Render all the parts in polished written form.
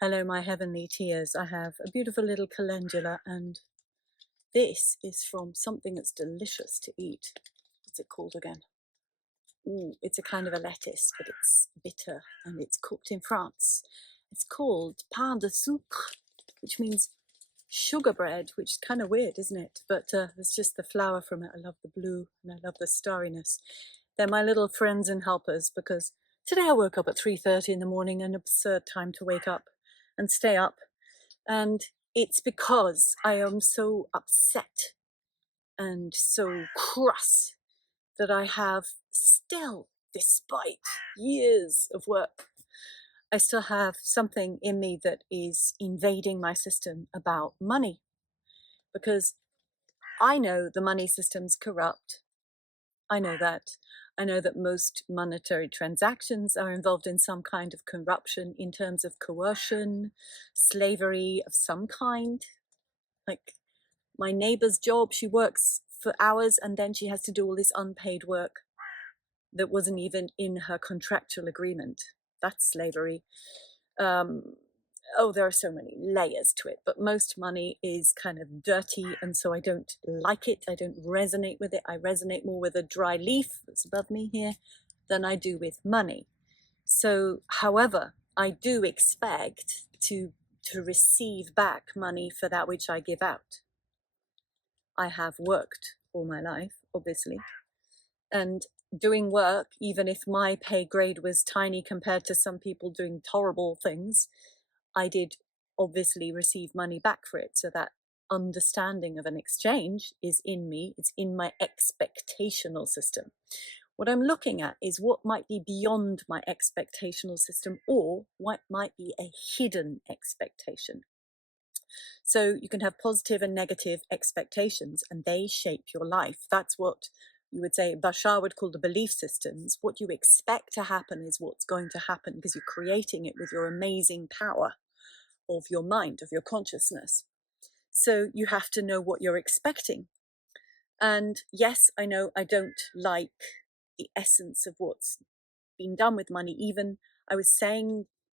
Hello, my heavenly tears. I have a beautiful little calendula, and this is from something that's delicious to eat. What's it called again? Ooh, it's a kind of a lettuce, but it's bitter and it's cooked in France. It's called pain de sucre, which means sugar bread, which is kind of weird, isn't it? But it's just the flour from it. I love the blue and I love the starriness. They're my little friends and helpers, because today I woke up at 3:30 in the morning, an absurd time to wake up and stay up. And it's because I am so upset and so cross that I have still, despite years of work, I still have something in me that is invading my system about money. Because I know the money system's corrupt. I know that. I know that most monetary transactions are involved in some kind of corruption in terms of coercion, slavery of some kind. Like my neighbor's job, she works for hours and then she has to do all this unpaid work that wasn't even in her contractual agreement. That's slavery. Oh, there are so many layers to it, but most money is kind of dirty, and so I don't like it. I don't resonate with it. I resonate more with a dry leaf that's above me here than I do with money. So, however, I do expect to receive back money for that which I give out. I have worked all my life, obviously, and doing work, even if my pay grade was tiny compared to some people doing horrible things, I did obviously receive money back for it. So that understanding of an exchange is in me. It's in my expectational system. What I'm looking at is what might be beyond my expectational system, or what might be a hidden expectation. So you can have positive and negative expectations, and they shape your life. That's what you would say Bashar would call the belief systems. What you expect to happen is what's going to happen, because you're creating it with your amazing power of your mind, of your consciousness. So you have to know what you're expecting. And yes, I know I don't like the essence of what's been done with money. Even I was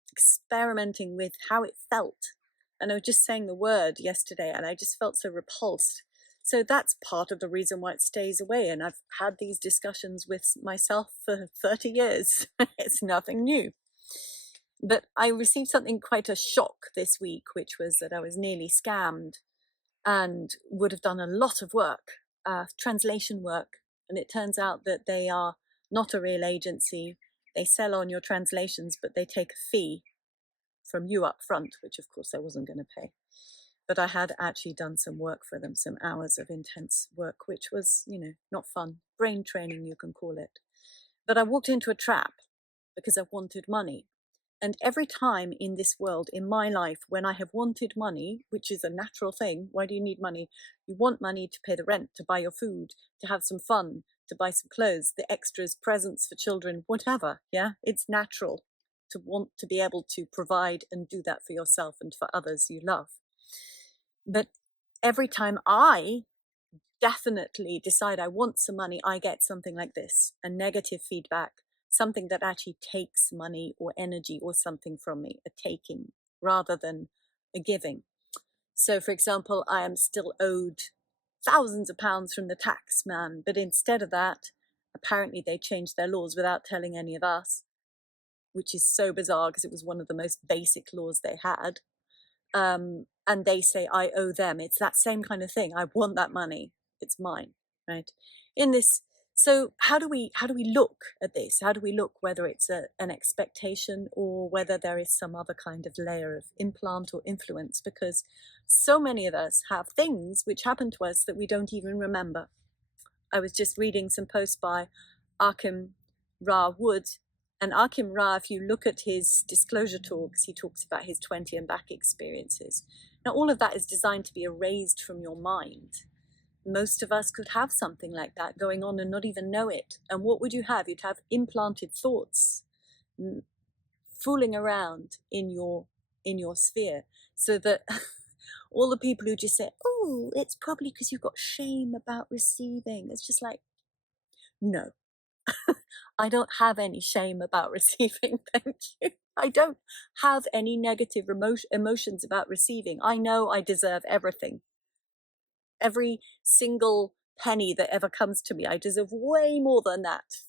experimenting with how it felt. And I was just saying the word yesterday and I just felt so repulsed. So that's part of the reason why it stays away. And I've had these discussions with myself for 30 years. It's nothing new. But I received something quite a shock this week, which was that I was nearly scammed and would have done a lot of work, translation work. And it turns out that they are not a real agency. They sell on your translations, but they take a fee from you up front, which of course I wasn't going to pay. But I had actually done some work for them, some hours of intense work, which was, not fun. Brain training, you can call it. But I walked into a trap because I wanted money. And every time in this world, in my life, when I have wanted money, which is a natural thing, why do you need money? You want money to pay the rent, to buy your food, to have some fun, to buy some clothes, the extras, presents for children, whatever. Yeah, it's natural to want to be able to provide and do that for yourself and for others you love. But every time I definitely decide I want some money, I get something like this, a negative feedback, something that actually takes money or energy or something from me, a taking rather than a giving. So, for example, I am still owed thousands of pounds from the tax man, but instead of that, apparently they changed their laws without telling any of us, which is so bizarre because it was one of the most basic laws they had. And they say I owe them. It's that same kind of thing. I want that money. It's mine, right? In this, so how do we look at this? How do we look whether it's an expectation or whether there is some other kind of layer of implant or influence? Because so many of us have things which happen to us that we don't even remember. I was just reading some posts by Achim Ra Wood. And Achim Ra, if you look at his disclosure talks, he talks about his 20 and back experiences. Now, all of that is designed to be erased from your mind. Most of us could have something like that going on and not even know it. And what would you have? You'd have implanted thoughts fooling around in your sphere, so that all the people who just say, oh, it's probably because you've got shame about receiving. It's just like, no, I don't have any shame about receiving, thank you. I don't have any negative emotions about receiving. I know I deserve everything. Every single penny that ever comes to me, I deserve way more than that.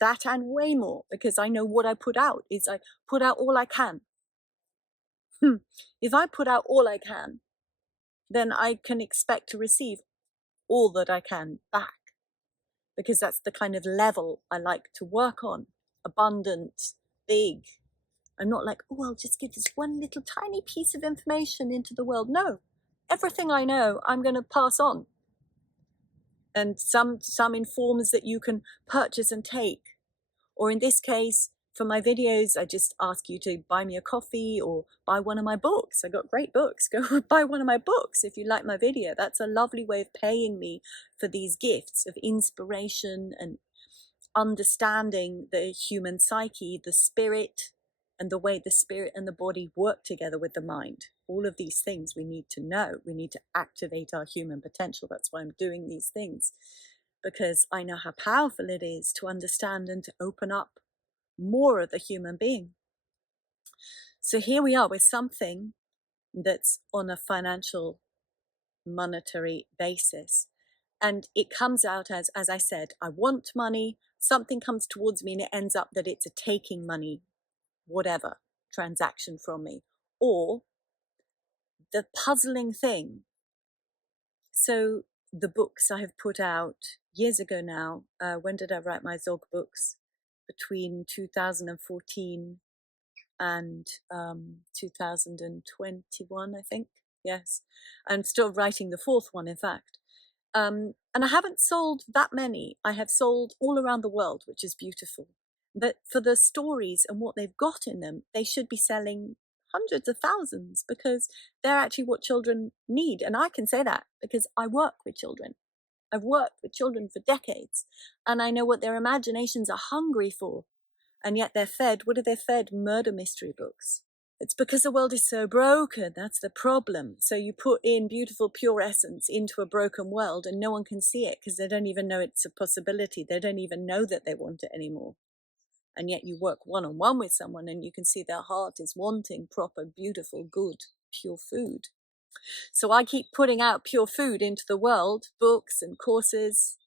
That and way more, because I know what I put out is I put out all I can. If I put out all I can, then I can expect to receive all that I can back, because that's the kind of level I like to work on. Abundant, big. I'm not like, oh, I'll just give this one little tiny piece of information into the world. No, everything I know, I'm going to pass on. And some in forms that you can purchase and take. Or in this case, for my videos, I just ask you to buy me a coffee or buy one of my books. I got great books. Go buy one of my books if you like my video. That's a lovely way of paying me for these gifts of inspiration and understanding the human psyche, the spirit, and the way the spirit and the body work together with the mind. All of these things we need to know. We need to activate our human potential. That's why I'm doing these things, because I know how powerful it is to understand and to open up more of the human being. So here we are with something that's on a financial, monetary basis. And it comes out as I said, I want money, something comes towards me and it ends up that it's a taking money, whatever, transaction from me. Or the puzzling thing. So the books I have put out years ago now, when did I write my Zog books? Between 2014 and 2021, I think. Yes. I'm still writing the fourth one, in fact. And I haven't sold that many. I have sold all around the world, which is beautiful. But for the stories and what they've got in them, they should be selling hundreds of thousands, because they're actually what children need. And I can say that because I work with children. I've worked with children for decades, and I know what their imaginations are hungry for. And yet they're fed, what are they fed? Murder mystery books. It's because the world is so broken. That's the problem. So you put in beautiful, pure essence into a broken world and no one can see it because they don't even know it's a possibility. They don't even know that they want it anymore. And yet you work one-on-one with someone and you can see their heart is wanting proper, beautiful, good, pure food. So I keep putting out pure food into the world, books and courses.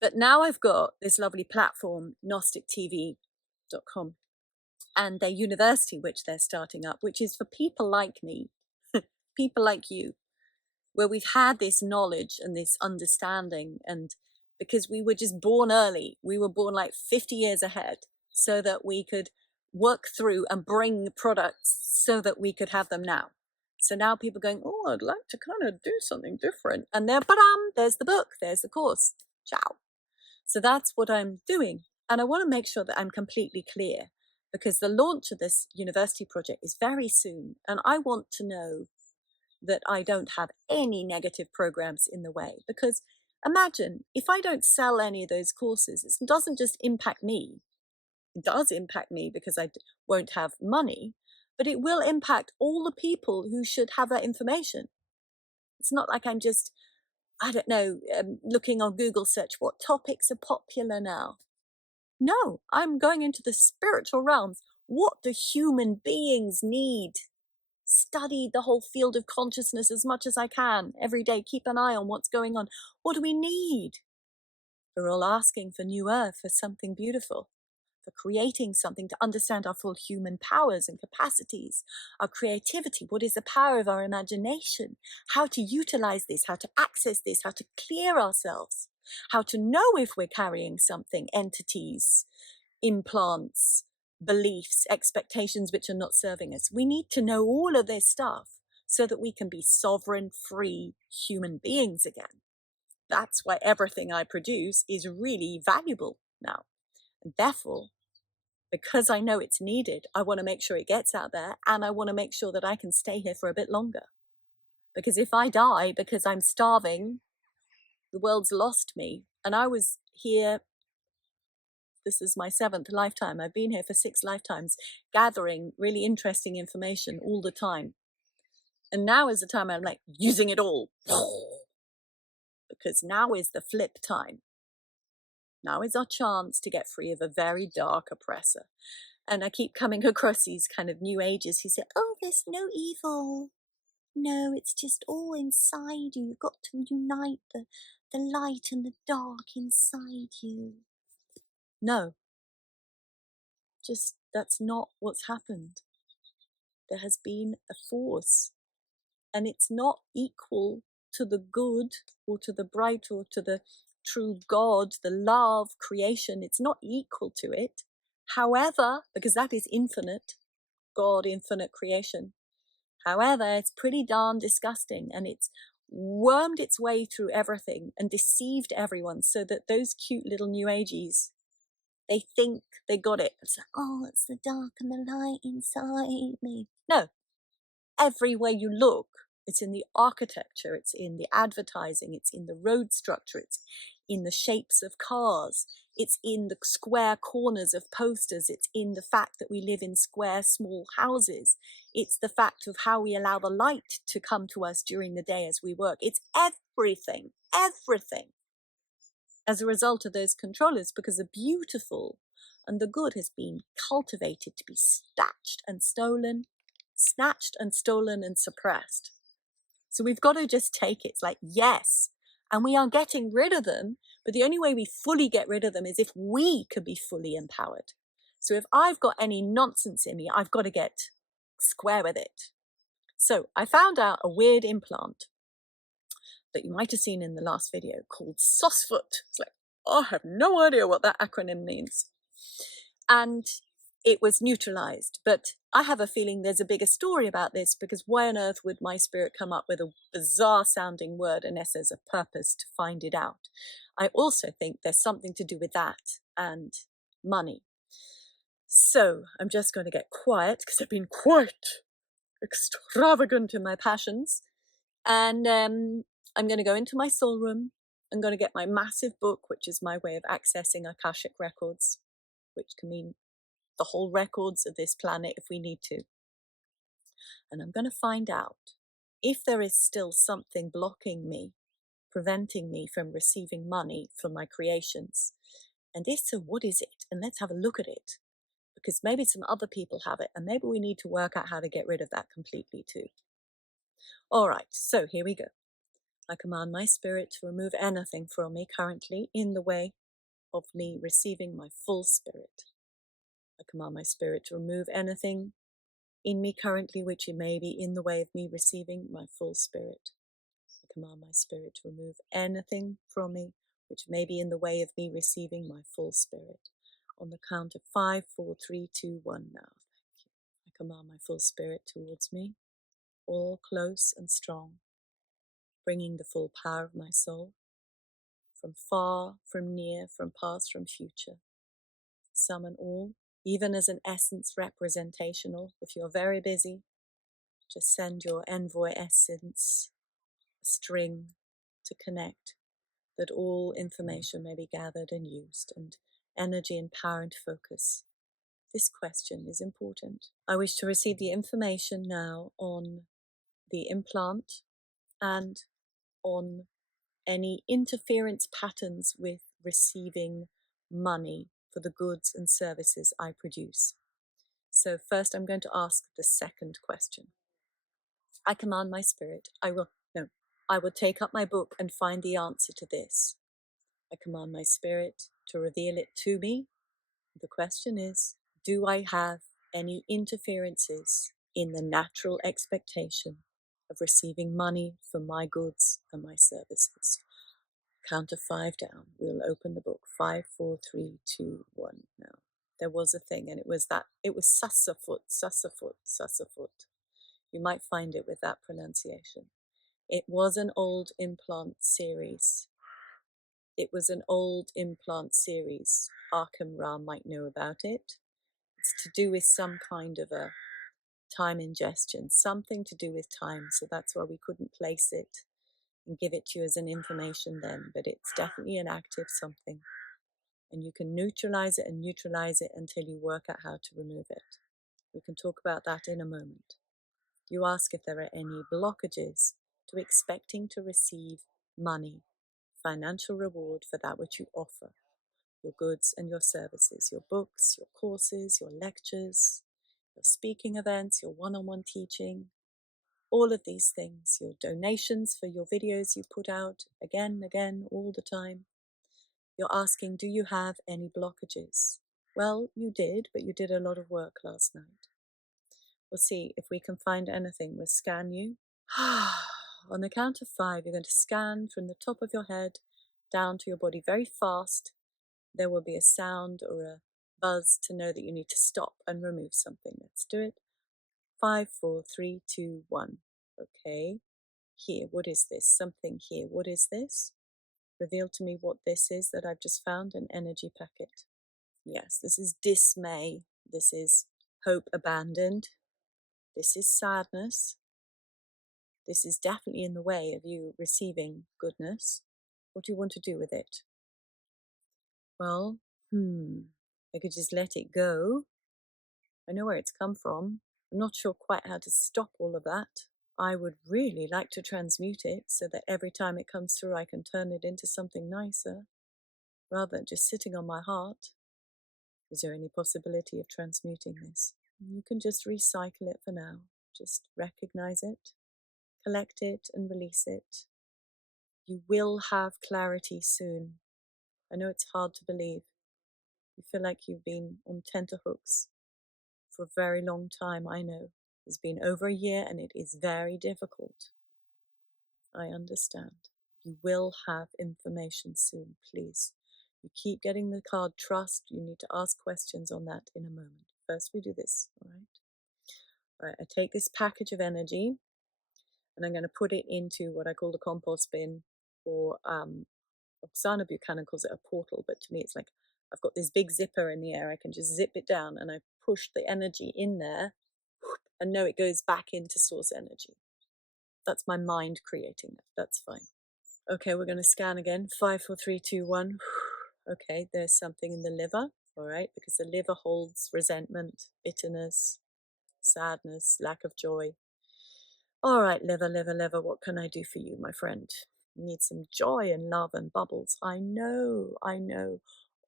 But now I've got this lovely platform, gnostictv.com. and their university, which they're starting up, which is for people like me, people like you, where we've had this knowledge and this understanding. And because we were just born early, we were born like 50 years ahead, so that we could work through and bring products so that we could have them now. So now people are going, oh, I'd like to kind of do something different. And there, there's the book, there's the course. Ciao. So that's what I'm doing. And I want to make sure that I'm completely clear, because the launch of this university project is very soon. And I want to know that I don't have any negative programs in the way. Because imagine if I don't sell any of those courses, it doesn't just impact me. It does impact me because I won't have money, but it will impact all the people who should have that information. It's not like I'm just, I don't know, looking on Google search, what topics are popular now? No, I'm going into the spiritual realms. What do human beings need? Study the whole field of consciousness as much as I can every day. Keep an eye on what's going on. What do we need? We're all asking for new earth, for something beautiful, for creating something to understand our full human powers and capacities, our creativity. What is the power of our imagination? How to utilize this, how to access this, how to clear ourselves, how to know if we're carrying something, entities, implants, beliefs, expectations which are not serving us. We need to know all of this stuff so that we can be sovereign, free human beings again. That's why everything I produce is really valuable now. And therefore, because I know it's needed, I want to make sure it gets out there, and I want to make sure that I can stay here for a bit longer. Because if I die because I'm starving, the world's lost me. And I was here, this is my 7th lifetime. I've been here for 6 lifetimes, gathering really interesting information all the time. And now is the time I'm like using it all. Because now is the flip time. Now is our chance to get free of a very dark oppressor. And I keep coming across these kind of new ages who say, oh, there's no evil. No, it's just all inside you. You've got to unite the light and the dark inside you. No, just that's not what's happened. There has been a force, and it's not equal to the good or to the bright or to the true God, the love, creation. It's not equal to it. However, because that is infinite, God, infinite creation. However, it's pretty darn disgusting, and it's wormed its way through everything and deceived everyone so that those cute little new ages, they think they got it. It's like, oh, it's the dark and the light inside me. No, everywhere you look, it's in the architecture, it's in the advertising, it's in the road structure, it's in the shapes of cars, it's in the square corners of posters, it's in the fact that we live in square small houses, it's the fact of how we allow the light to come to us during the day as we work. It's everything as a result of those controllers, because the beautiful and the good has been cultivated to be snatched and stolen and suppressed. So we've got to just take it. It's like, yes, and we are getting rid of them, but the only way we fully get rid of them is if we can be fully empowered. So if I've got any nonsense in me, I've got to get square with it. So I found out a weird implant that you might have seen in the last video called SOSFOOT. It's like, I have no idea what that acronym means. And it was neutralized, but I have a feeling there's a bigger story about this, because why on earth would my spirit come up with a bizarre sounding word unless there's a purpose to find it out? I also think there's something to do with that and money. So I'm just going to get quiet, because I've been quite extravagant in my passions. And I'm going to go into my soul room. I'm going to get my massive book, which is my way of accessing Akashic records, which can mean the whole records of this planet if we need to. And I'm going to find out if there is still something blocking me, preventing me from receiving money for my creations. And if so, what is it? And let's have a look at it, because maybe some other people have it, and maybe we need to work out how to get rid of that completely too. All right, so here we go. I command my spirit to remove anything from me currently in the way of me receiving my full spirit. I command my spirit to remove anything in me currently which may be in the way of me receiving my full spirit. I command my spirit to remove anything from me which may be in the way of me receiving my full spirit. On the count of 5, 4, 3, 2, 1 now. Thank you. I command my full spirit towards me, all close and strong, bringing the full power of my soul, from far, from near, from past, from future. Summon all, even as an essence representational. If you're very busy, just send your envoy essence a string to connect, that all information may be gathered and used, and energy and power and focus. This question is important. I wish to receive the information now on the implant and on any interference patterns with receiving money for the goods and services I produce. So first I'm going to ask the second question. I command my spirit, I will take up my book and find the answer to this. I command my spirit to reveal it to me. The question is, do I have any interferences in the natural expectation of receiving money for my goods and my services? Count of 5 down. We'll open the book. 5, 4, 3, 2, 1 now. There was a thing, and it was Sassafoot. You might find it with that pronunciation. It was an old implant series. Arkham Ra might know about it. It's to do with some kind of a time ingestion, something to do with time, so that's why we couldn't place it and give it to you as an information then, but it's definitely an active something. And you can neutralize it until you work out how to remove it. We can talk about that in a moment. You ask if there are any blockages to expecting to receive money, financial reward for that which you offer. your goods and your services, your books, your courses, your lectures, your speaking events, your one-on-one teaching, all of these things, your donations for your videos you put out again, all the time. You're asking, do you have any blockages? Well, you did, but you did a lot of work last night. We'll see if we can find anything. We'll scan you. On the count of 5, you're going to scan from the top of your head down to your body very fast. There will be a sound or a buzz to know that you need to stop and remove something. Let's do it. 5, 4, 3, 2, 1. Okay. Here, what is this? Something here. What is this? Reveal to me what this is that I've just found, an energy packet. Yes, this is dismay. This is hope abandoned. This is sadness. This is definitely in the way of you receiving goodness. What do you want to do with it? Well, I could just let it go. I know where it's come from. I'm not sure quite how to stop all of that. I would really like to transmute it so that every time it comes through I can turn it into something nicer, rather than just sitting on my heart. Is there any possibility of transmuting this? You can just recycle it for now. Just recognize it, collect it, and release it. You will have clarity soon. I know it's hard to believe. You feel like you've been on tenterhooks for a very long time, I know. It's been over a year and it is very difficult. I understand. You will have information soon, please. You keep getting the card trust. You need to ask questions on that in a moment. First we do this, all right? All right, I take this package of energy and I'm going to put it into what I call the compost bin, or Oksana Buchanan calls it a portal, but to me it's like I've got this big zipper in the air. I can just zip it down and I push the energy in there and know it goes back into source energy. That's my mind creating that. That's fine. Okay, we're going to scan again. 5, 4, 3, 2, 1. Okay, there's something in the liver, all right, because the liver holds resentment, bitterness, sadness, lack of joy. All right, liver, what can I do for you, my friend? You need some joy and love and bubbles. I know.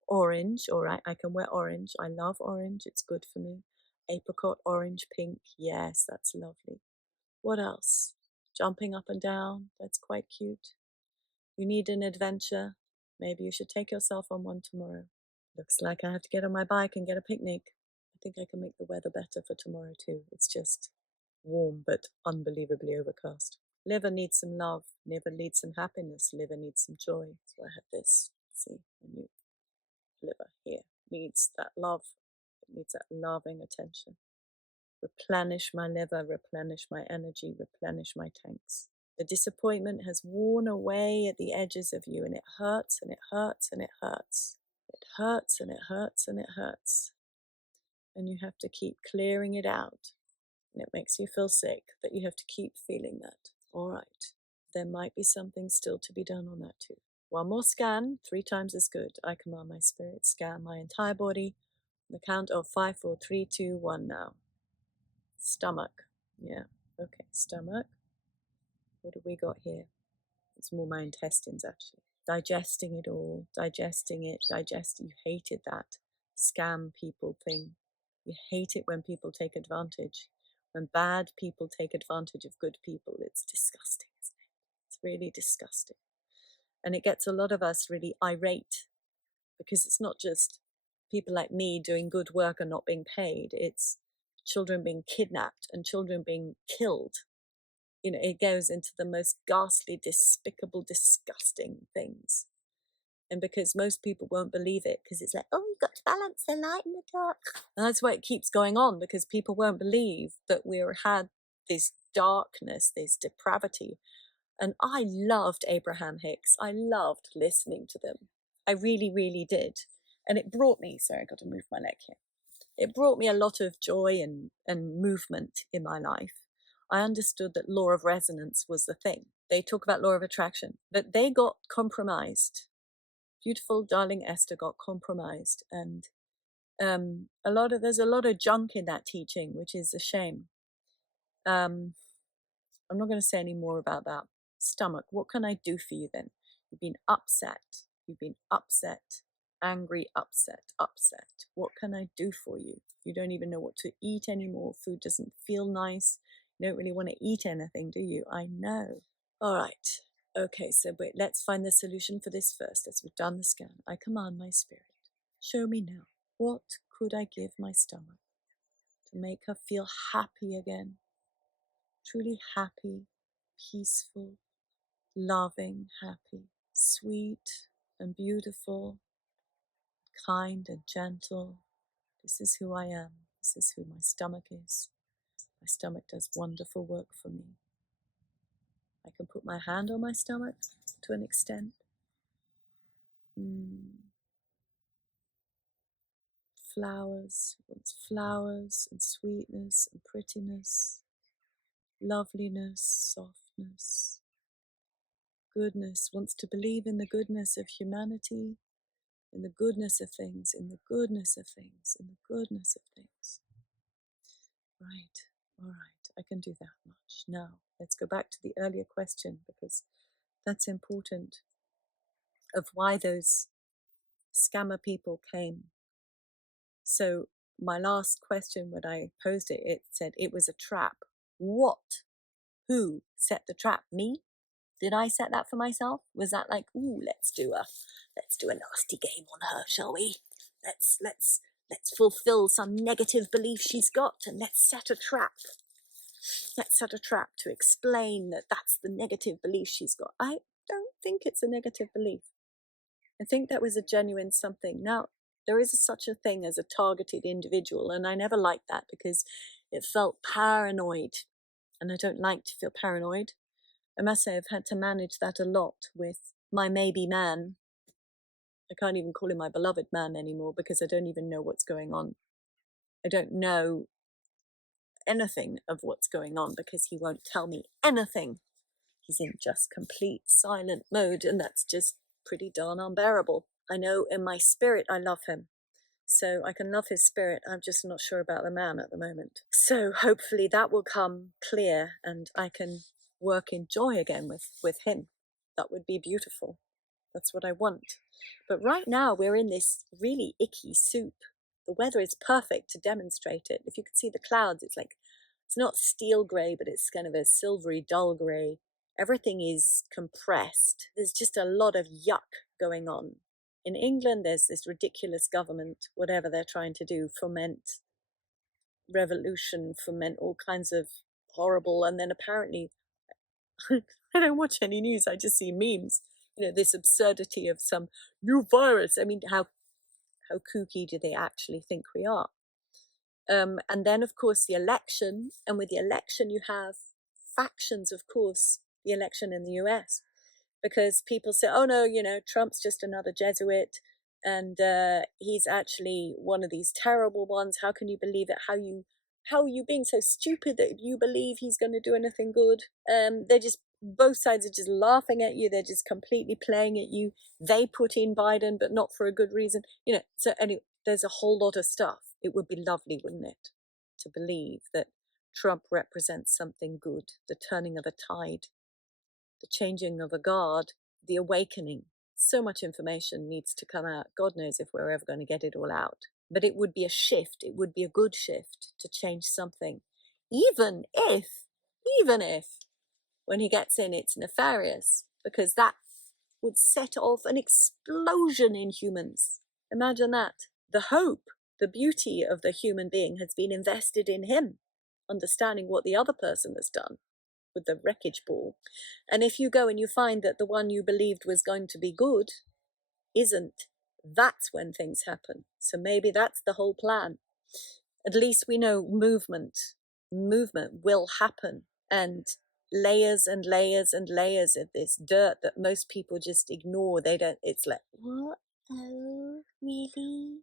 Orange, all right, I can wear orange. I love orange, it's good for me. Apricot, orange, pink, yes, that's lovely. What else? Jumping up and down, that's quite cute. You need an adventure? Maybe you should take yourself on one tomorrow. Looks like I have to get on my bike and get a picnic. I think I can make the weather better for tomorrow too. It's just warm but unbelievably overcast. Liver needs some love. Liver needs some happiness. Liver needs some joy. So I have this. See, a new liver here needs that love. It needs that loving attention. Replenish my liver, replenish my energy, replenish my tanks. The disappointment has worn away at the edges of you, and it hurts and it hurts and it hurts. It hurts and it hurts and it hurts. And you have to keep clearing it out. And it makes you feel sick, but you have to keep feeling that. All right. There might be something still to be done on that too. One more scan, 3 times as good. I command my spirit, scan my entire body. On the count of 5, 4, 3, 2, 1 now. Stomach. Yeah. Okay, stomach. What have we got here? It's more my intestines actually. Digesting it all, digesting it. You hated that scam people thing. You hate it when people take advantage. When bad people take advantage of good people, it's disgusting, isn't it? It's really disgusting. And it gets a lot of us really irate, because it's not just people like me doing good work and not being paid. It's children being kidnapped and children being killed. You know, it goes into the most ghastly, despicable, disgusting things. And because most people won't believe it, because it's like, oh, you've got to balance the light and the dark. And that's why it keeps going on, because people won't believe that we had this darkness, this depravity. And I loved Abraham Hicks. I loved listening to them. I really, really did. And it brought me, sorry, I've got to move my leg here. It brought me a lot of joy and movement in my life. I understood that law of resonance was the thing. They talk about law of attraction, but they got compromised. Beautiful, darling Esther got compromised. And there's a lot of junk in that teaching, which is a shame. I'm not going to say any more about that. Stomach, what can I do for you then? You've been upset. angry, upset. What can I do for you? You don't even know what to eat anymore. Food doesn't feel nice. You don't really want to eat anything, do you? I know. All right. Okay, so wait, let's find the solution for this first. As we've done the scan, I command my spirit. Show me now. What could I give my stomach to make her feel happy again? Truly happy, peaceful, loving, happy, sweet and beautiful, kind and gentle. This is who I am. This is who my stomach is. My stomach does wonderful work for me. I can put my hand on my stomach to an extent. Flowers, wants flowers and sweetness and prettiness, loveliness, softness, goodness, wants to believe in the goodness of humanity, in the goodness of things, in the goodness of things, in the goodness of things. Right, all right, I can do that much. Now, let's go back to the earlier question, because that's important, of why those scammer people came. So my last question, when I posed it, it said it was a trap. What? Who set the trap? Me? Did I set that for myself? Was that like, ooh, let's do a nasty game on her, shall we? Let's fulfill some negative belief she's got, and let's set a trap. Let's set a trap to explain that that's the negative belief she's got. I don't think it's a negative belief. I think that was a genuine something. Now, there is such a thing as a targeted individual, and I never liked that because it felt paranoid, and I don't like to feel paranoid. I must say I've had to manage that a lot with my maybe man. I can't even call him my beloved man anymore because I don't even know what's going on. I don't know anything of what's going on because he won't tell me anything. He's in just complete silent mode, and that's just pretty darn unbearable. I know in my spirit I love him, so I can love his spirit. I'm just not sure about the man at the moment. So hopefully that will come clear and I can work in joy again with him. That would be beautiful. That's what I want. But right now we're in this really icky soup. The weather is perfect to demonstrate it. If you could see the clouds, it's like, it's not steel grey, but it's kind of a silvery dull grey. Everything is compressed. There's just a lot of yuck going on. In England, there's this ridiculous government, whatever they're trying to do, foment revolution, foment all kinds of horrible, and then apparently, I don't watch any news, I just see memes, this absurdity of some new virus. I mean, how kooky do they actually think we are? And then, of course, the election, and with the election you have factions, of course, the election in the US, because people say, oh no, Trump's just another Jesuit, and he's actually one of these terrible ones. How can you believe it? How are you being so stupid that you believe he's going to do anything good? They're just, both sides are just laughing at you. They're just completely playing at you. They put in Biden, but not for a good reason. So anyway, there's a whole lot of stuff. It would be lovely, wouldn't it, to believe that Trump represents something good, the turning of a tide, the changing of a guard, the awakening. So much information needs to come out. God knows if we're ever going to get it all out. But it would be a shift. It would be a good shift to change something. Even if, when he gets in, it's nefarious, because that would set off an explosion in humans. Imagine that. The hope, the beauty of the human being has been invested in him, understanding what the other person has done with the wreckage ball. And if you go and you find that the one you believed was going to be good isn't, that's when things happen. So maybe that's the whole plan. At least we know movement will happen, and layers and layers and layers of this dirt that most people just ignore. They don't, it's like, what? Oh, really?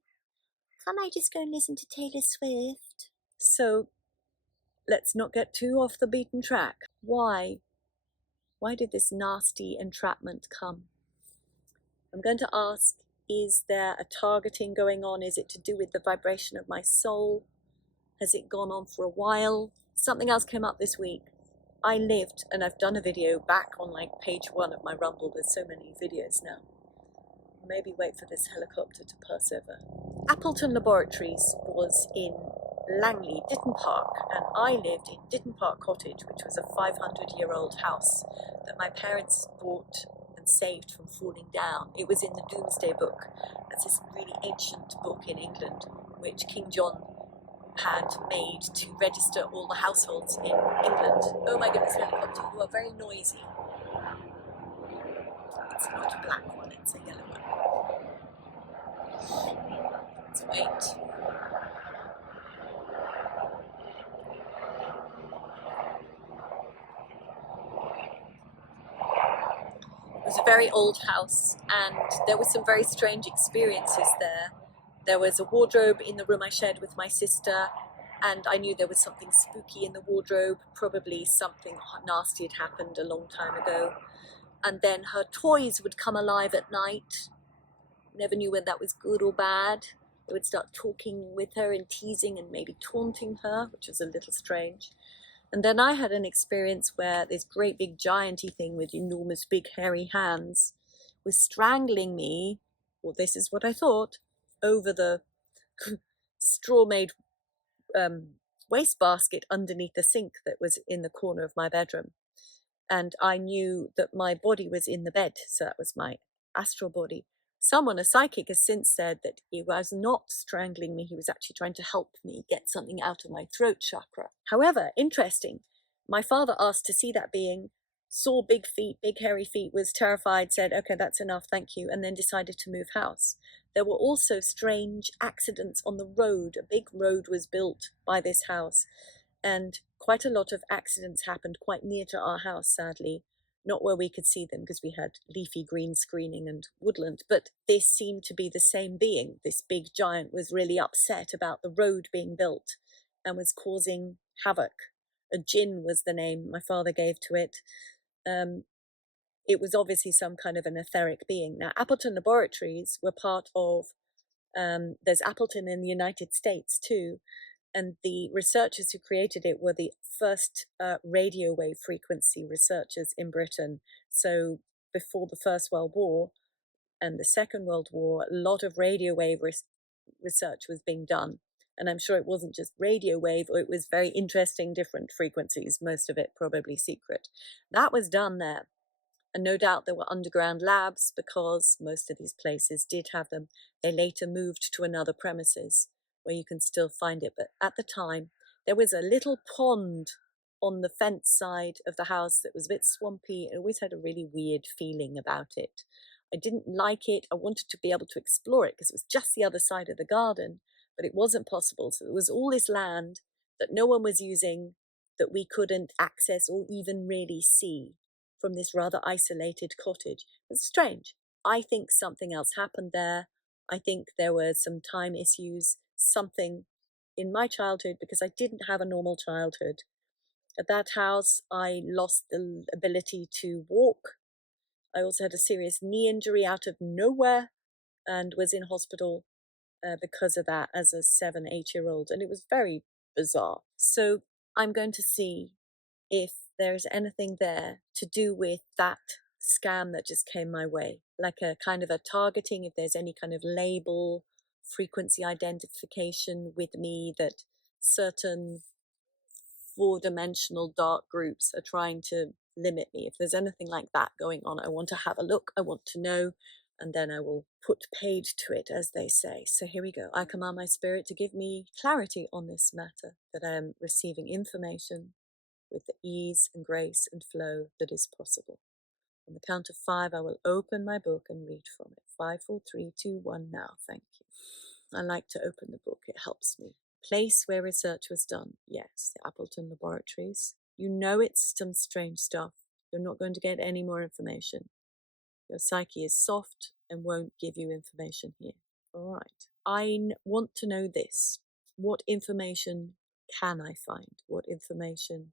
Can't I just go and listen to Taylor Swift? So let's not get too off the beaten track. Why did this nasty entrapment come? I'm going to ask, is there a targeting going on? Is it to do with the vibration of my soul? Has it gone on for a while? Something else came up this week. I lived, and I've done a video back on like page 1 of my Rumble. There's so many videos now. maybe wait for this helicopter to pass over. Appleton Laboratories was in Langley, Ditton Park, and I lived in Ditton Park Cottage, which was a 500-year-old house that my parents bought and saved from falling down. It was in the Doomsday Book. That's this really ancient book in England, which King John had made to register all the households in England. Oh my goodness, helicopter, you are very noisy. It's not a black one, it's a yellow one. Let's wait. It was a very old house, and there were some very strange experiences there. There was a wardrobe in the room I shared with my sister, and I knew there was something spooky in the wardrobe, probably something nasty had happened a long time ago. And then her toys would come alive at night. Never knew whether that was good or bad. They would start talking with her and teasing and maybe taunting her, which was a little strange. And then I had an experience where this great big gianty thing with enormous big hairy hands was strangling me, or this is what I thought, over the straw-made wastebasket underneath the sink that was in the corner of my bedroom. And I knew that my body was in the bed, so that was my astral body. Someone, a psychic, has since said that he was not strangling me, he was actually trying to help me get something out of my throat chakra. However, interesting, my father asked to see that being, saw big feet, big hairy feet, was terrified, said, okay, that's enough, thank you, and then decided to move house. There were also strange accidents on the road. A big road was built by this house, and quite a lot of accidents happened quite near to our house, sadly. Not where we could see them because we had leafy green screening and woodland, but this seemed to be the same being. This big giant was really upset about the road being built and was causing havoc. A jinn was the name my father gave to it. It was obviously some kind of an etheric being. Now, Appleton Laboratories were part of, there's Appleton in the United States too, and the researchers who created it were the first radio wave frequency researchers in Britain. So before the First World War and the Second World War, a lot of radio wave research was being done. And I'm sure it wasn't just radio wave, or it was very interesting different frequencies, most of it probably secret. That was done there. And no doubt there were underground labs because most of these places did have them. They later moved to another premises where you can still find it. But at the time, there was a little pond on the fence side of the house that was a bit swampy. It always had a really weird feeling about it. I didn't like it. I wanted to be able to explore it because it was just the other side of the garden, but it wasn't possible. So it was all this land that no one was using, that we couldn't access or even really see from this rather isolated cottage. It's strange. I think something else happened there. I think there were some time issues, something in my childhood, because I didn't have a normal childhood. At that house, I lost the ability to walk. I also had a serious knee injury out of nowhere and was in hospital because of that as a 7, 8-year-old. And it was very bizarre. So I'm going to see if there's anything there to do with that scam that just came my way, like a kind of a targeting, if there's any kind of label, frequency identification with me that certain 4-dimensional dark groups are trying to limit me. If there's anything like that going on, I want to have a look, I want to know, and then I will put paid to it, as they say. So here we go. I command my spirit to give me clarity on this matter, that I am receiving information with the ease and grace and flow that is possible. On the count of 5, I will open my book and read from it. 5, 4, 3, 2, 1, now. Thank you. I like to open the book. It helps me. Place where research was done. Yes, the Appleton Laboratories. You know it's some strange stuff. You're not going to get any more information. Your psyche is soft and won't give you information here. All right. I want to know this. What information can I find? What information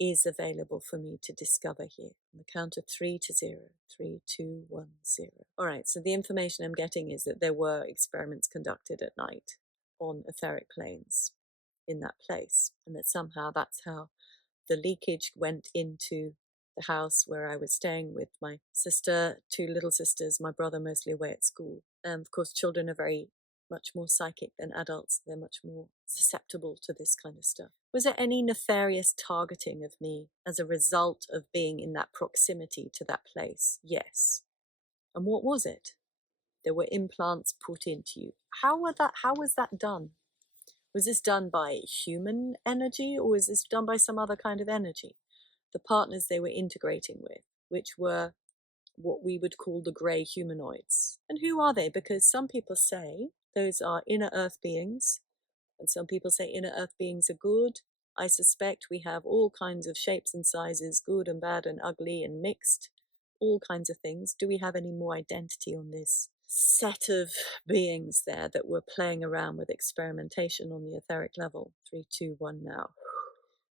is available for me to discover here? On the count of 3 to 0. 3, 2, 1, 0. All right, so the information I'm getting is that there were experiments conducted at night on etheric planes in that place, and that somehow that's how the leakage went into the house where I was staying with my sister, two little sisters, my brother mostly away at school. Of course, children are very much more psychic than adults. They're much more susceptible to this kind of stuff. Was there any nefarious targeting of me as a result of being in that proximity to that place? Yes. And what was it? There were implants put into you. How was that done? Was this done by human energy, or was this done by some other kind of energy? The partners they were integrating with, which were what we would call the grey humanoids. And who are they? Because some people say those are inner earth beings, and some people say inner earth beings are good. I suspect we have all kinds of shapes and sizes, good and bad and ugly and mixed, all kinds of things. Do we have any more identity on this set of beings there that were playing around with experimentation on the etheric level? 3, 2, 1 now.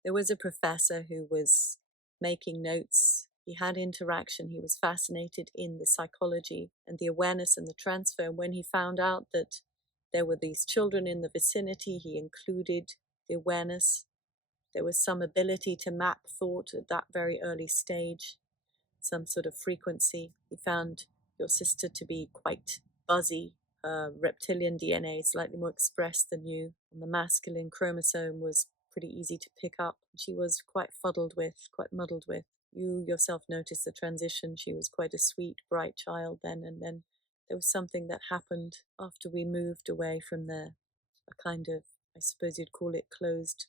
There was a professor who was making notes. He had interaction. He was fascinated in the psychology and the awareness and the transfer. And when he found out that there were these children in the vicinity, he included the awareness. There was some ability to map thought at that very early stage, some sort of frequency. He found your sister to be quite buzzy. Reptilian DNA slightly more expressed than you, and the masculine chromosome was pretty easy to pick up. She was quite muddled with. You yourself noticed the transition. She was quite a sweet, bright child then, and then there was something that happened after we moved away from there. A kind of, I suppose you'd call it closed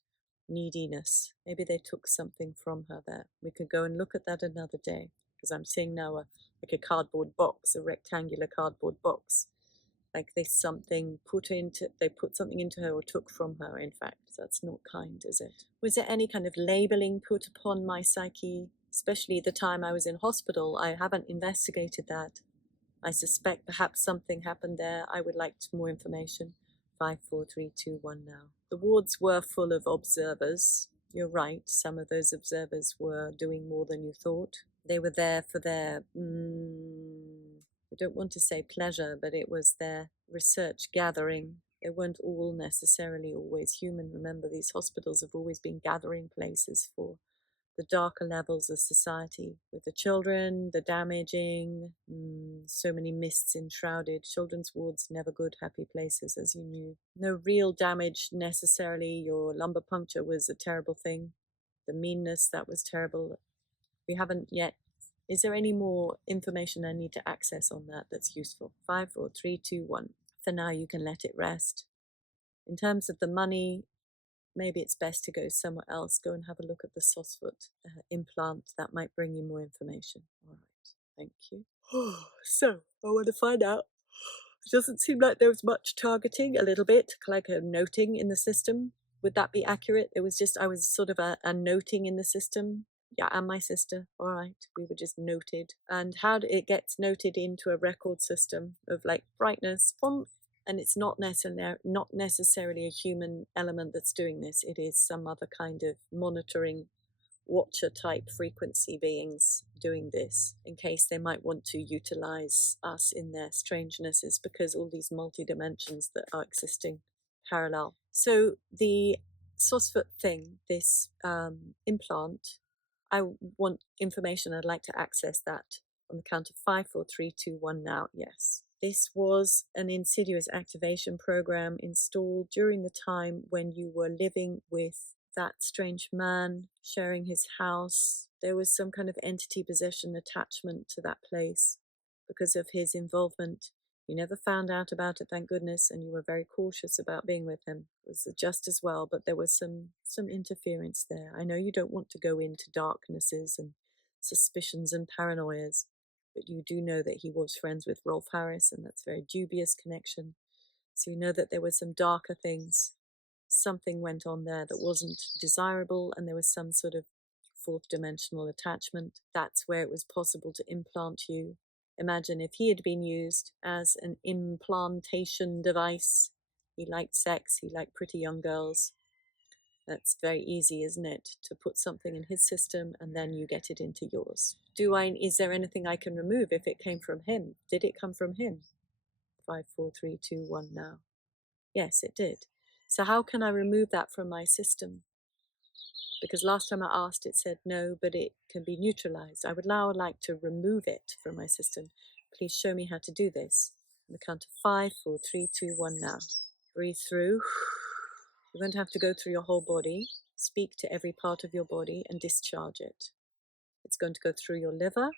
neediness. Maybe they took something from her there. We could go and look at that another day, because I'm seeing now like a cardboard box, a rectangular cardboard box. Like they put something into her or took from her, in fact. That's not kind, is it? Was there any kind of labeling put upon my psyche? Especially the time I was in hospital, I haven't investigated that. I suspect perhaps something happened there. I would like more information. 5, 4, 3, 2, 1 now. The wards were full of observers. You're right, some of those observers were doing more than you thought. They were there for their, I don't want to say pleasure, but it was their research gathering. They weren't all necessarily always human. Remember, these hospitals have always been gathering places for the darker levels of society, with the children, the damaging, so many mists enshrouded. Children's wards, never good, happy places, as you knew. No real damage necessarily. Your lumbar puncture was a terrible thing. The meanness, that was terrible. We haven't yet. Is there any more information I need to access on that that's useful? 5, 4, 3, 2, 1. For now, you can let it rest. In terms of the money, maybe it's best to go somewhere else. Go and have a look at the Sosfoot implant. That might bring you more information. All right, thank you. So, I want to find out. It doesn't seem like there was much targeting, a little bit, like a noting in the system. Would that be accurate? It was just, I was sort of a noting in the system. Yeah, and my sister. All right, we were just noted. And how it gets noted into a record system of like brightness, and it's not necessarily a human element that's doing this. It is some other kind of monitoring watcher type frequency beings doing this, in case they might want to utilize us in their strangenesses, because all these multi-dimensions that are existing parallel. So the Sosfoot thing, this implant, I want information. I'd like to access that on the count of 5, 4, 3, 2, 1 now. Yes. This was an insidious activation program installed during the time when you were living with that strange man, sharing his house. There was some kind of entity possession attachment to that place because of his involvement. You never found out about it, thank goodness, and you were very cautious about being with him. It was just as well, but there was some interference there. I know you don't want to go into darknesses and suspicions and paranoias, but you do know that he was friends with Rolf Harris, and that's a very dubious connection. So you know that there were some darker things. Something went on there that wasn't desirable, and there was some sort of fourth dimensional attachment. That's where it was possible to implant you. Imagine if he had been used as an implantation device. He liked sex, he liked pretty young girls. That's very easy, isn't it? To put something in his system and then you get it into yours. Is there anything I can remove if it came from him? Did it come from him? 5, 4, 3, 2, 1 now. Yes, it did. So how can I remove that from my system? because last time I asked it said no, but it can be neutralized. I would now like to remove it from my system. Please show me how to do this. On the count of 5, 4, 3, 2, 1 now. Breathe through. You're going to have to go through your whole body, speak to every part of your body and discharge it. It's going to go through your liver,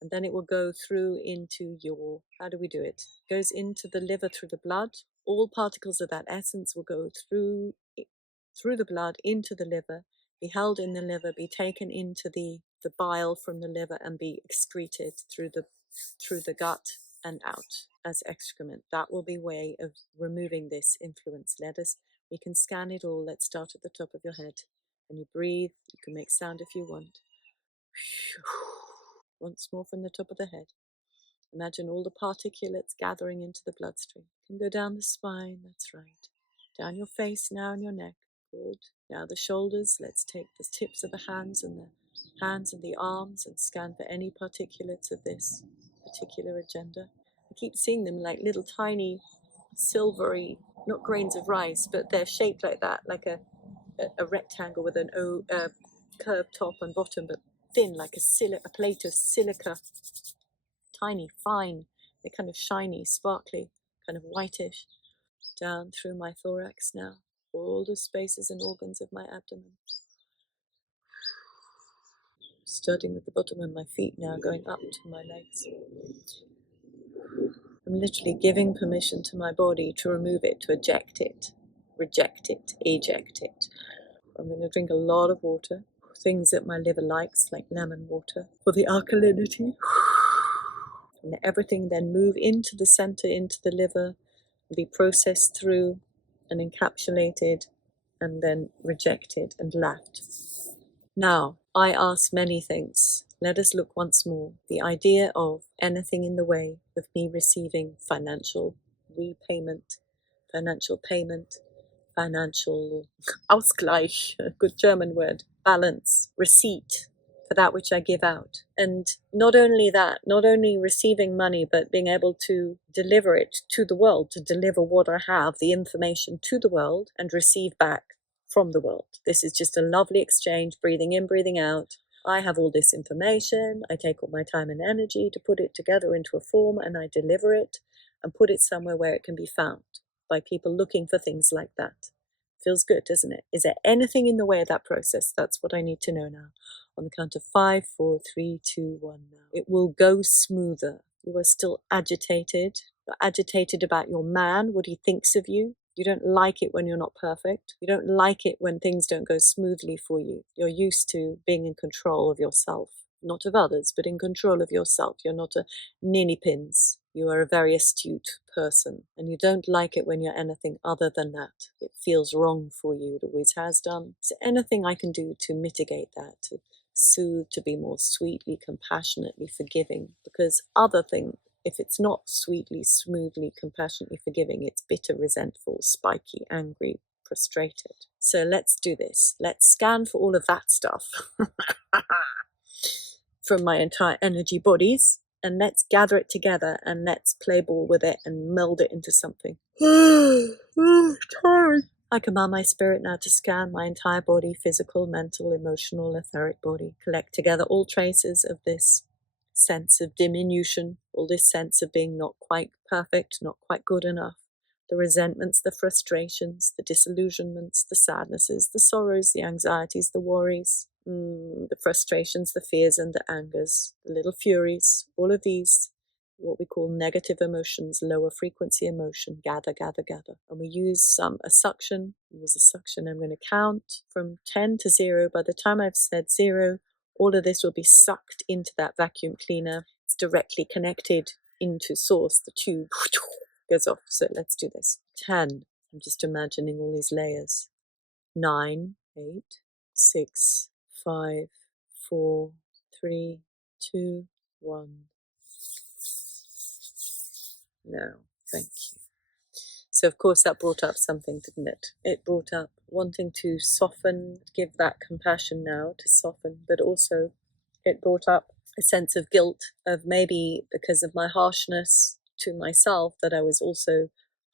and then it will go through into your, how do we do it? It goes into the liver through the blood. All particles of that essence will go through the blood into the liver, be held in the liver, be taken into the bile from the liver and be excreted through the gut and out as excrement. That will be a way of removing this influence. We can scan it all. Let's start at the top of your head. And you breathe, you can make sound if you want. Once more from the top of the head. Imagine all the particulates gathering into the bloodstream. You can go down the spine, that's right. Down your face now and your neck. Good. Now the shoulders, let's take the tips of the hands and the arms and scan for any particulates of this particular agenda. I keep seeing them like little tiny silvery, not grains of rice, but they're shaped like that, like a rectangle with a curved top and bottom, but thin, like a plate of silica, tiny, fine. They're kind of shiny, sparkly, kind of whitish. Down through my thorax now, all the spaces and organs of my abdomen. Starting with the bottom of my feet now, going up to my legs. I'm literally giving permission to my body to remove it, to eject it, reject it, eject it. I'm going to drink a lot of water, things that my liver likes, like lemon water, for the alkalinity. And everything then move into the center, into the liver, be processed through and encapsulated and then rejected and left. Now, I ask many things. Let us look once more. The idea of anything in the way of me receiving financial repayment, financial payment, financial Ausgleich, a good German word, balance, receipt for that which I give out. And not only that, not only receiving money, but being able to deliver it to the world, to deliver what I have, the information to the world and receive back from the world. This is just a lovely exchange, breathing in, breathing out. I have all this information. I take all my time and energy to put it together into a form and I deliver it and put it somewhere where it can be found by people looking for things like that. Feels good, doesn't it? Is there anything in the way of that process? That's what I need to know now. On the count of 5, 4, 3, 2, 1 now. It will go smoother. You are still agitated. You're agitated about your man, what he thinks of you. You don't like it when you're not perfect. You don't like it when things don't go smoothly for you. You're used to being in control of yourself. Not of others, but in control of yourself. You're not a ninny pins. You are a very astute person, and you don't like it when you're anything other than that. It feels wrong for you. It always has done. Is there anything I can do to mitigate that, to soothe, to be more sweetly, compassionately forgiving? Because other thing, if it's not sweetly, smoothly, compassionately forgiving, it's bitter, resentful, spiky, angry, frustrated. So let's do this. Let's scan for all of that stuff from my entire energy bodies, and let's gather it together and let's play ball with it and meld it into something. I command my spirit now to scan my entire body, physical, mental, emotional, etheric body, collect together all traces of this sense of diminution, all this sense of being not quite perfect, not quite good enough, the resentments, the frustrations, the disillusionments, the sadnesses, the sorrows, the anxieties, the worries, the frustrations, the fears and the angers, the little furies, all of these, what we call negative emotions, lower frequency emotion, gather. And we use a suction. I'm going to count from 10 to 0. By the time I've said 0, all of this will be sucked into that vacuum cleaner. It's directly connected into source. The tube goes off. So let's do this. 10. I'm just imagining all these layers. 9, 8, 6, 5, 4, 3, 2, 1. No, thank you. So of course that brought up something, didn't it? It brought up wanting to soften, give that compassion now to soften, but also it brought up a sense of guilt of maybe because of my harshness to myself that I was also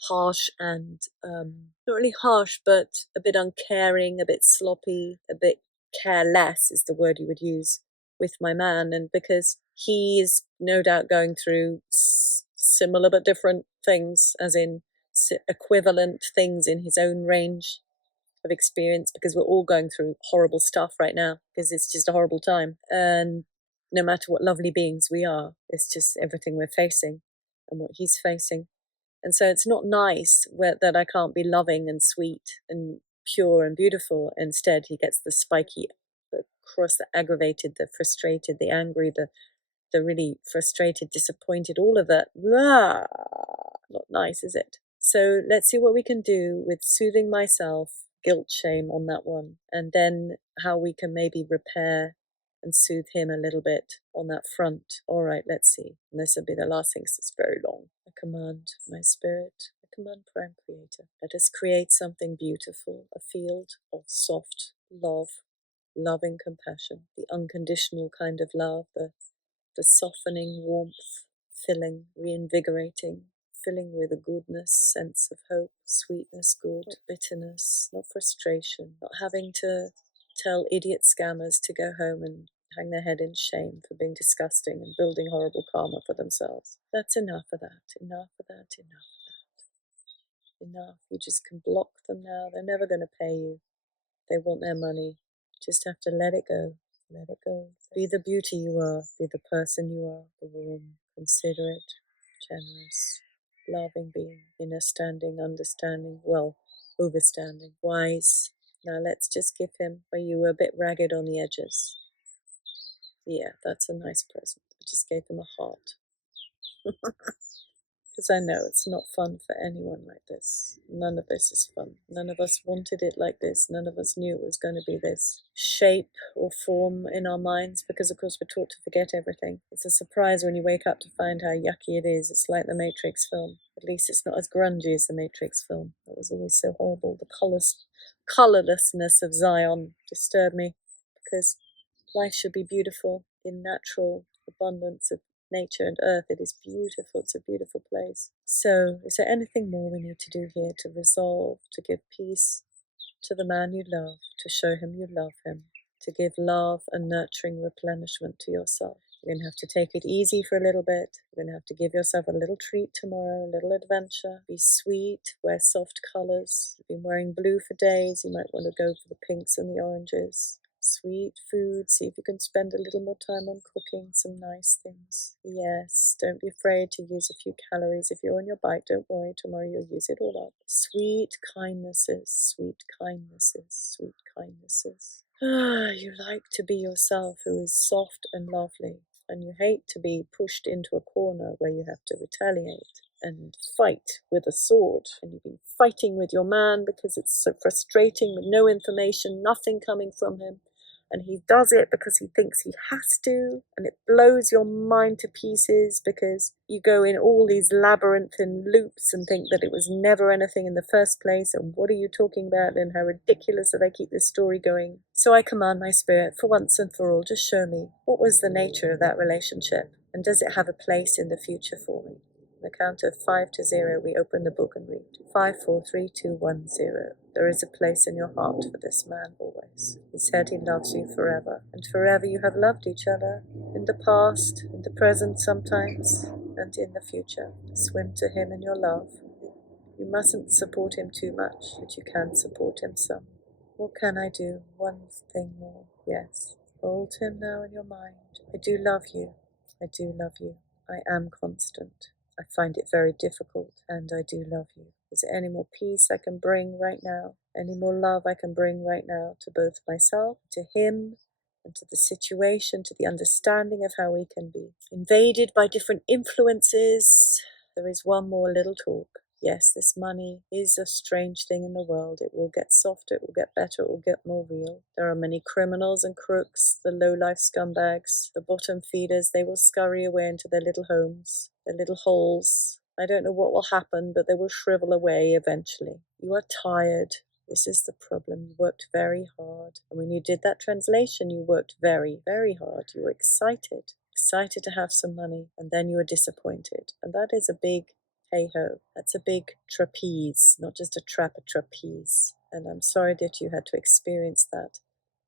harsh and not really harsh, but a bit uncaring, a bit sloppy, a bit care less is the word you would use with my man, and because he is no doubt going through similar but different things, as in equivalent things in his own range of experience, because we're all going through horrible stuff right now, because it's just a horrible time. And no matter what lovely beings we are, it's just everything we're facing and what he's facing. And so it's not nice that I can't be loving and sweet and pure and beautiful. Instead, he gets the spiky, the cross, the aggravated, the frustrated, the angry, the really frustrated, disappointed, all of that. Blah. Not nice, is it? So let's see what we can do with soothing myself, guilt, shame on that one, and then how we can maybe repair and soothe him a little bit on that front. All right, let's see. And this will be the last thing, because it's very long. I command my spirit, I command Prime Creator, let us create something beautiful, a field of soft love, loving compassion, the unconditional kind of love, the softening warmth, filling, reinvigorating, filling with a goodness, sense of hope, sweetness, good, not bitterness, not frustration, not having to tell idiot scammers to go home and hang their head in shame for being disgusting and building horrible karma for themselves. That's enough of that, enough of that, enough of that. Enough. You just can block them now. They're never going to pay you. They want their money. Just have to let it go. Let it go. Be the beauty you are. Be the person you are. The warm, considerate, generous, loving being. Inner standing, understanding, well, overstanding, wise. Now let's just give him, where you were a bit ragged on the edges. Yeah, that's a nice present. I just gave him a heart. Because I know it's not fun for anyone like this. None of this is fun. None of us wanted it like this. None of us knew it was going to be this shape or form in our minds, because of course we're taught to forget everything. It's a surprise when you wake up to find how yucky it is. It's like the Matrix film. At least it's not as grungy as the Matrix film. It was always so horrible. The colorlessness of Zion disturbed me, because life should be beautiful in natural abundance of nature and earth. It is beautiful. It's a beautiful place. So is there anything more we need to do here to resolve, to give peace to the man you love, to show him you love him, to give love and nurturing replenishment to yourself? You're going to have to take it easy for a little bit. You're going to have to give yourself a little treat tomorrow, a little adventure. Be sweet, wear soft colors. You've been wearing blue for days. You might want to go for the pinks and the oranges. Sweet food. See if you can spend a little more time on cooking some nice things. Yes, don't be afraid to use a few calories. If you're on your bike, don't worry, tomorrow you'll use it all up. Sweet kindnesses, sweet kindnesses, sweet kindnesses. You like to be yourself, who is soft and lovely, and you hate to be pushed into a corner where you have to retaliate and fight with a sword. And you've been fighting with your man because it's so frustrating, with no information, nothing coming from him. And he does it because he thinks he has to, and it blows your mind to pieces, because you go in all these labyrinthine loops and think that it was never anything in the first place, and what are you talking about, and how ridiculous that I keep this story going. So I command my spirit, for once and for all, just show me, what was the nature of that relationship, and does it have a place in the future for me? On the count of 5 to 0, we open the book and read. 5, 4, 3, 2, 1, 0. There is a place in your heart for this man always. He said he loves you forever, and forever you have loved each other. In the past, in the present sometimes, and in the future. Swim to him in your love. You mustn't support him too much, but you can support him some. What can I do? One thing more. Yes. Hold him now in your mind. I do love you. I do love you. I am constant. I find it very difficult, and I do love you. Is there any more peace I can bring right now? Any more love I can bring right now to both myself, to him, and to the situation, to the understanding of how we can be invaded by different influences? There is one more little talk. Yes, this money is a strange thing in the world. It will get softer, it will get better, it will get more real. There are many criminals and crooks, the low-life scumbags, the bottom feeders. They will scurry away into their little homes, their little holes. I don't know what will happen, but they will shrivel away eventually. You are tired. This is the problem. You worked very hard. And when you did that translation, you worked very, very hard. You were excited to have some money, and then you were disappointed. And that is a big hey-ho. That's a big trapeze, not just a trapeze. And I'm sorry that you had to experience that.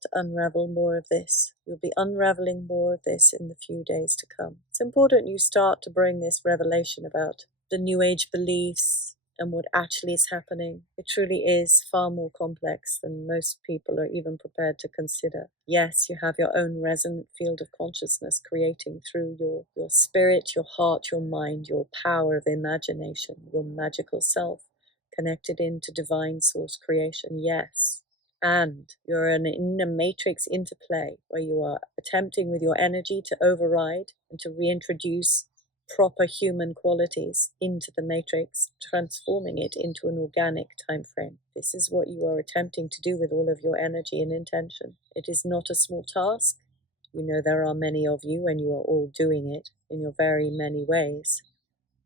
to unravel more of this. You'll be unraveling more of this in the few days to come. It's important you start to bring this revelation about the New Age beliefs and what actually is happening. It truly is far more complex than most people are even prepared to consider. Yes, you have your own resonant field of consciousness creating through your spirit, your heart, your mind, your power of imagination, your magical self connected into divine source creation, yes. And you're in a matrix interplay where you are attempting with your energy to override and to reintroduce proper human qualities into the matrix, transforming it into an organic time frame. This is what you are attempting to do with all of your energy and intention. It is not a small task. You know there are many of you and you are all doing it in your very many ways.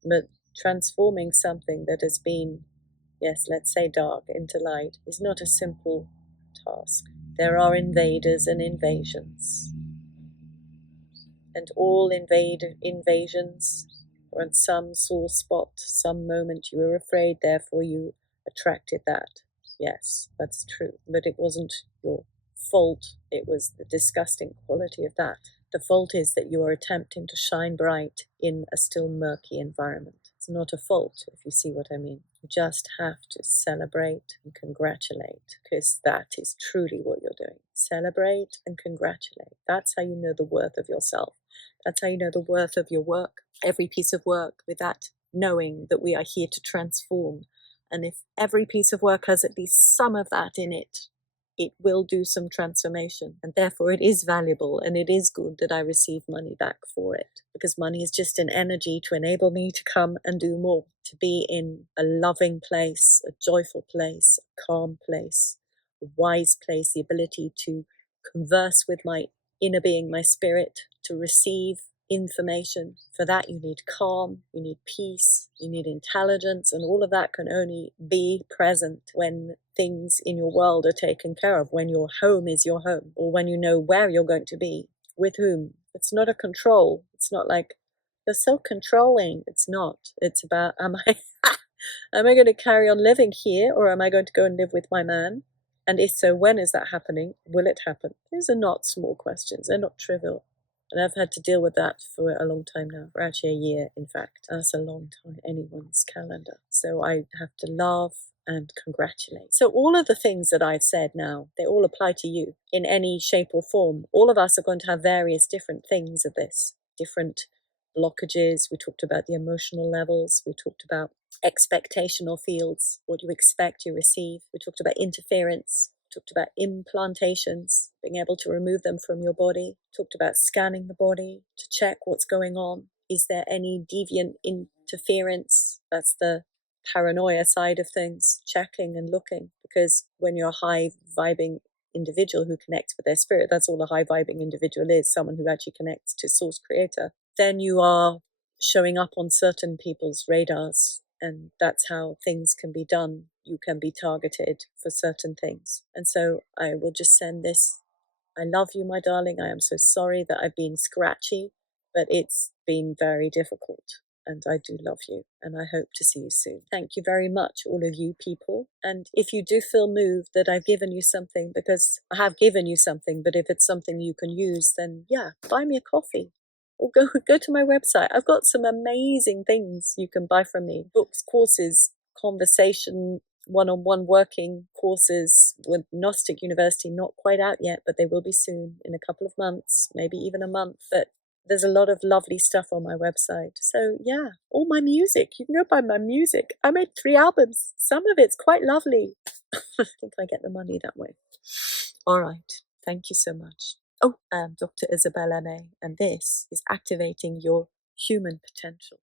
But transforming something that has been, yes, let's say dark into light, is not a simple task. There are invaders and invasions. And all invasions are on some sore spot, some moment you were afraid, therefore you attracted that. Yes, that's true. But it wasn't your fault. It was the disgusting quality of that. The fault is that you are attempting to shine bright in a still murky environment. It's not a fault, if you see what I mean. You just have to celebrate and congratulate, because that is truly what you're doing. Celebrate and congratulate. That's how you know the worth of yourself. That's how you know the worth of your work. Every piece of work, with that knowing that we are here to transform. And if every piece of work has at least some of that in it, it will do some transformation. And therefore it is valuable and it is good that I receive money back for it. Because money is just an energy to enable me to come and do more. To be in a loving place, a joyful place, a calm place, a wise place, the ability to converse with my inner being, my spirit, to receive information. For that you need calm, you need peace, you need intelligence, and all of that can only be present when things in your world are taken care of, when your home is your home, or when you know where you're going to be, with whom. It's not a control. It's not like you're so controlling. It's not. It's about, am I going to carry on living here, or am I going to go and live with my man? And if so, when is that happening? Will it happen? These are not small questions. They're not trivial. And I've had to deal with that for a long time now, for actually a year, in fact. That's a long time, anyone's calendar. So I have to love and congratulate. So all of the things that I've said now, they all apply to you in any shape or form. All of us are going to have various different things of this, different blockages. We talked about the emotional levels. We talked about expectational fields. What you expect, you receive. We talked about interference. We talked about implantations, being able to remove them from your body. We talked about scanning the body to check what's going on. Is there any deviant interference? That's the paranoia side of things, checking and looking. Because when you're a high-vibing individual who connects with their spirit, that's all a high-vibing individual is, someone who actually connects to Source Creator. Then you are showing up on certain people's radars, and that's how things can be done. You can be targeted for certain things. And so I will just send this. I love you, my darling. I am so sorry that I've been scratchy, but it's been very difficult. And I do love you, and I hope to see you soon. Thank you very much, all of you people. And if you do feel moved that I've given you something, because I have given you something, but if it's something you can use, then yeah, buy me a coffee. Or go to my website. I've got some amazing things you can buy from me. Books, courses, conversation, one-on-one working courses with Gnostic University, not quite out yet, but they will be soon, in a couple of months, maybe even a month. But there's a lot of lovely stuff on my website. So yeah, all my music. You can go buy my music. I made 3 albums. Some of it's quite lovely. I think I get the money that way. All right. Thank you so much. Oh, Dr. Isabella May, and this is activating your human potential.